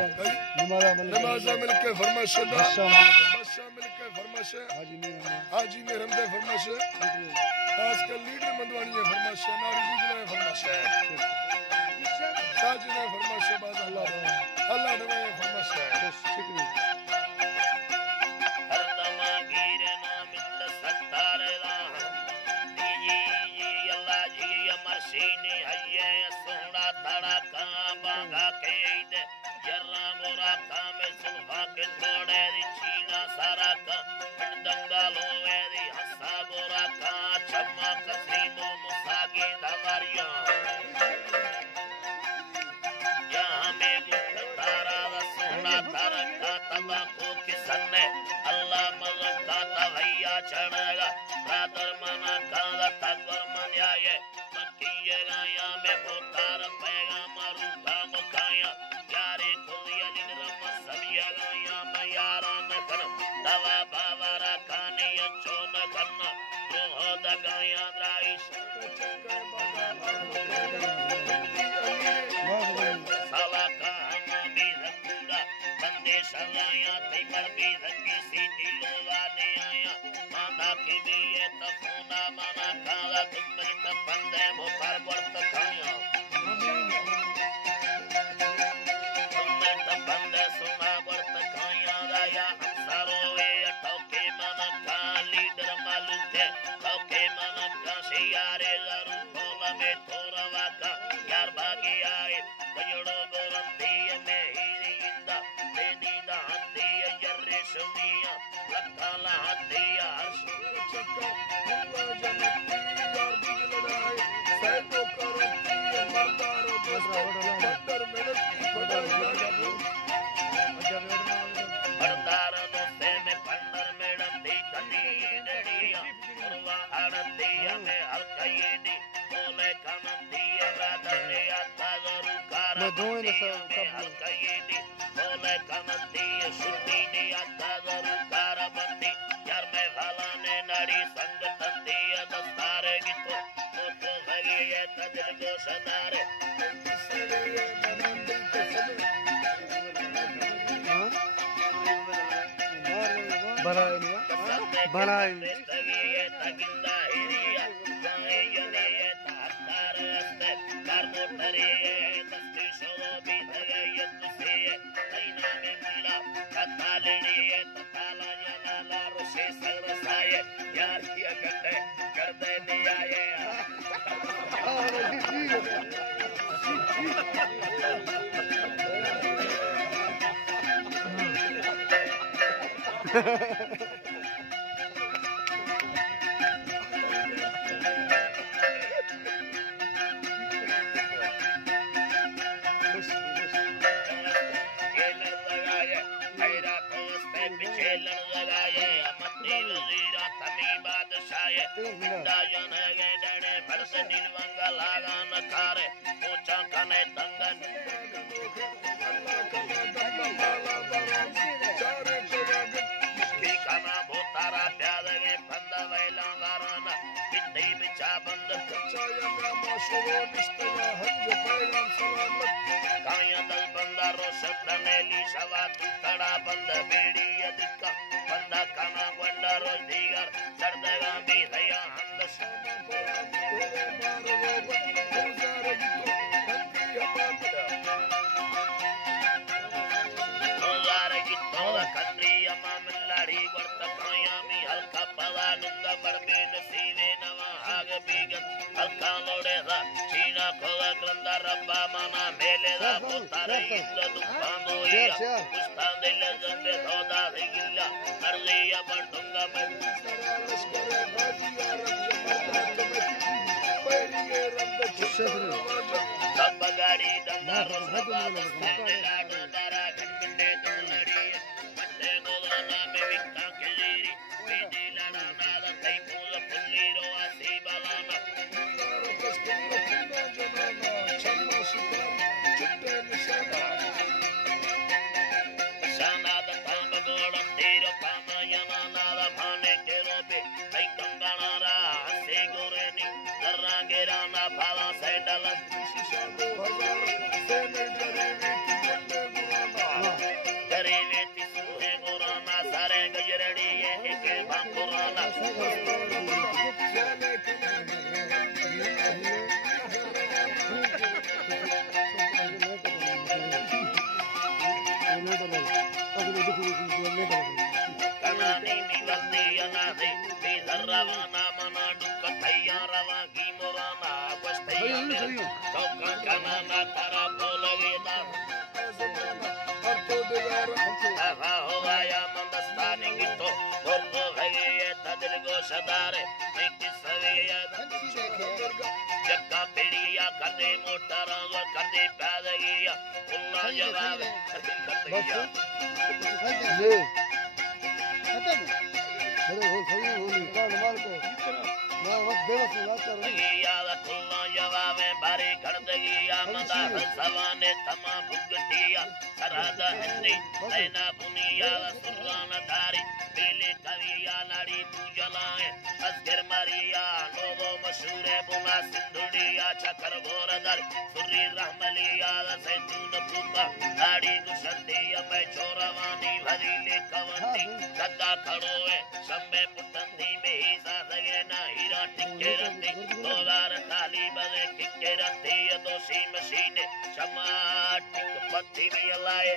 नमाजा मिलके फरमाइश बशा मिलके फरमाइश हाजी ने रमदे फरमाइश खास कर लीडर मंदवानी है फरमाइश नारी गुजरा है फरमाइश साजी ने फरमाइश बाज अल्लाह ने फरमाइश शुक्रिया हरदमा गिरे ना मिल सत्तारे दा जी अल्लाह जी मर्सीनी हये सोना धड़ा का बांगा के दे जर्रा गोरा का में सुल्फा के थोड़े दी छीना सारा का दंगा लोवे दी हंसा गोरा का छम्मा कसीनो मुसागे दवारिया यहाँ में गुप्त तारा दा सोना तारा का तबाको किसने अल्लाह मज़न का तवैया चढ़ेगा रातर मना का तगर मन्याये मक्कीये गाया में भोतार पैगा मारूता मुकाया यारे खुदिया निरम सबिया गाया में यारा न कर दवा बावरा खाने यचो न करना रोह दगाया द्राइश साला का हम भी रखूंगा बंदे सलाया ते कर भी रखी सीटी लोगा ने आया माना के लिए तफोना माना काला तुमने तपंदे भोपाल वर्त खाया तुमने तपंदे सुना वर्त खाया राया अंसारो वे टोके माना का लीडर मालूम है टोके माना का सियारे जरूर बोला में थोड़ा वाका यार भागी आए बजड़ो गोरंती में ही इंदा लेनी दा हंदी जर्रे सुनिया लक्काला हंदी हर्ष चक्कर हुआ जनती यार बिजलड़ाए सैको करती मर्दारो बंदर मेरती बरदार दोस्ते में पंडर मेड़ती कनी डड़िया उर्वा हड़ती में हल्कई दी बोले कमंती राधा ने आता जरूर कारमती में हल्कई दी बोले कमंती सुटी ने आता जरूर कारमती यार में भाला ने नारी संग तंती दस्तारे गीतो तो सगी ये तदिल को सदारे बनाई तगिंदा हिरिया गायने तार अस्ते कार मोटरे दस्ते शोरो भी धगे तुसे तैना में मिला कतालनी तताला जनाला रोसे सरसाए यार ये गड्ढे कर दे दिया ये सदारे जक्का पीड़िया कर दे मोटर कर दे पैदगिया उल्ला जवाब बारी कर दगिया मदा सवाने तमा भुगतिया सरहद हंदी नैना बुनिया सुरान धारी पीले कविया लाड़ी तू जलाए असगर मारिया लोगो मशहूर बुना सिंधुड़िया चकर गोरदर सुरी रहमलिया सैतून पुका लाड़ी गुशंदिया मैं चोरवानी भरी ले कवंदी सदा खड़ो है शम्बे पुटंदी में ही सासगे ना हीरा टिके रंदी दोलार ताली बजे टिके रंदी दोषी मशीने शमा टिक पत्ती में लाए